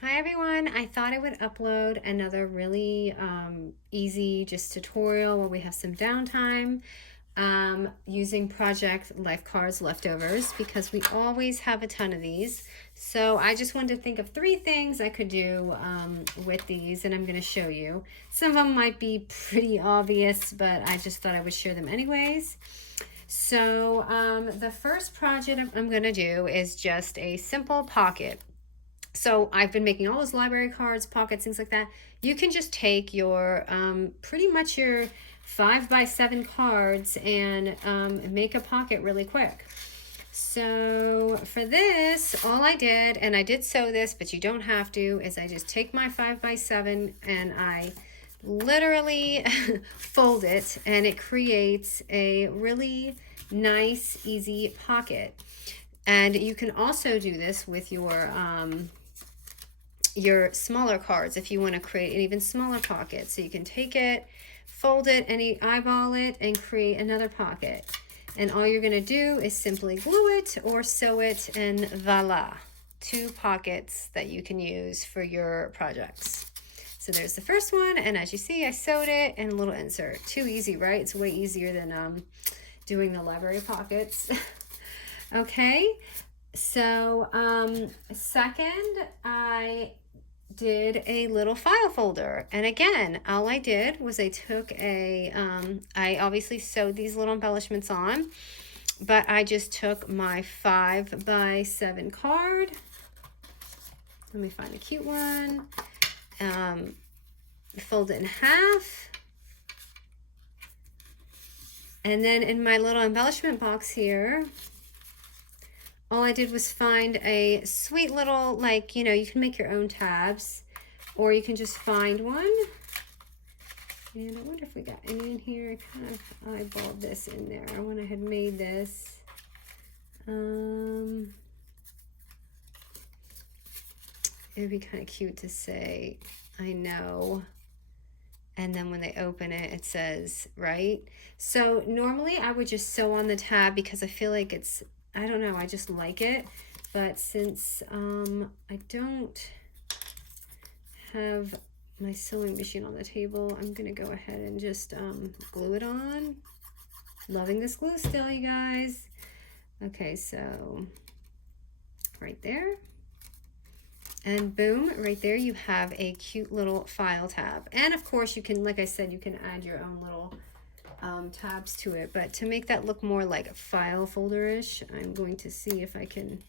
Hi everyone, I thought I would upload another really easy just tutorial where we have some downtime using project life cards leftovers because we always have a ton of these. So I just wanted to think of 3 things I could do with these, and I'm going to show you. Some of them might be pretty obvious, but I just thought I would share them anyways. So the first project I'm going to do is just a simple pocket. So I've been making all those library cards, pockets, things like that. You can just take your pretty much your 5x7 cards and make a pocket really quick. So for this, all I did, and I did sew this, but you don't have to, is I just take my 5x7 and I literally fold it, and it creates a really nice, easy pocket. And you can also do this with your smaller cards if you want to create an even smaller pocket. So you can take it, fold it, and eyeball it, and create another pocket. And all you're going to do is simply glue it or sew it, and voila, 2 pockets that you can use for your projects. So there's the first one, and as you see, I sewed it and a little insert. Too easy, right? It's way easier than doing the library pockets. Okay, so second, I did a little file folder, and again, all I did was I took I obviously sewed these little embellishments on, but I just took my 5x7 card. Let me find a cute one. Fold it in half, and then in my little embellishment box here, all I did was find a sweet little, like, you can make your own tabs, or you can just find one. And I wonder if we got any in here. I kind of eyeballed this in there when I had made this. It would be kind of cute to say, I know. And then when they open it, it says, right? So normally I would just sew on the tab because I feel like it's, I don't know, I just like it. But since I don't have my sewing machine on the table, I'm gonna go ahead and just glue it on. Loving this glue still, you guys. Okay, so right there. And boom, right there you have a cute little file tab. And of course you can, like I said, you can add your own little tabs to it. But to make that look more like a file folder-ish, I'm going to see if I can,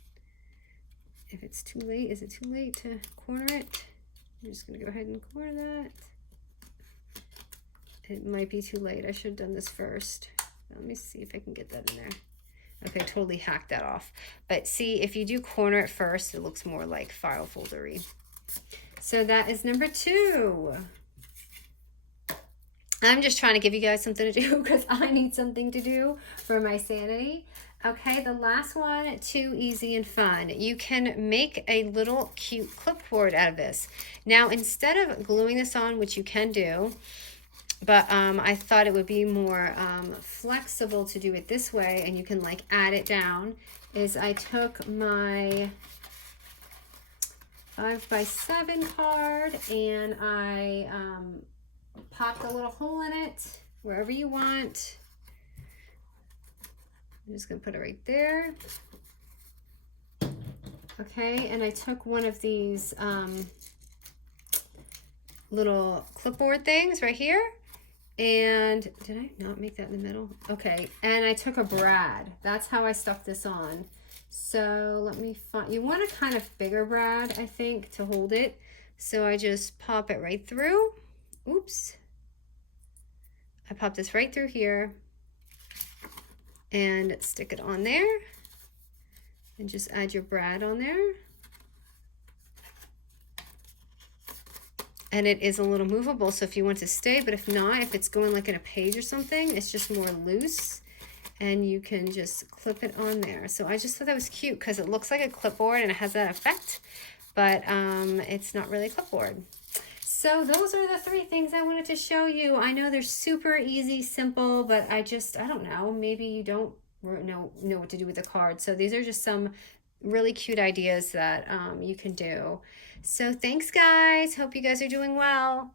if it's too late. Is it too late to corner it? I'm just gonna go ahead and corner that. It might be too late. I should have done this first. Let me see if I can get that in there. Okay, totally hacked that off. But see, if you do corner it first, it looks more like file foldery. So that is number 2. I'm just trying to give you guys something to do because I need something to do for my sanity. Okay, the last one, too easy and fun. You can make a little cute clipboard out of this. Now, instead of gluing this on, which you can do, but I thought it would be more flexible to do it this way, and you can like add it down, is I took my 5x7 card and I popped a little hole in it wherever you want. I'm just gonna put it right there. Okay, and I took one of these little clipboard things right here. And did I not make that in the middle? Okay, and I took a brad. That's how I stuck this on. So let me find, you want a kind of bigger brad, I think, to hold it. So I just pop it right through. Oops. I pop this right through here and stick it on there. And just add your brad on there. And it is a little movable, so if you want to stay, but if not, if it's going like in a page or something, it's just more loose, and you can just clip it on there. So I just thought that was cute because it looks like a clipboard and it has that effect, but it's not really a clipboard. So those are the 3 things I wanted to show you. I know they're super easy, simple, but I don't know, maybe you don't know what to do with the card. So these are just some really cute ideas that you can do. So thanks, guys. Hope you guys are doing well.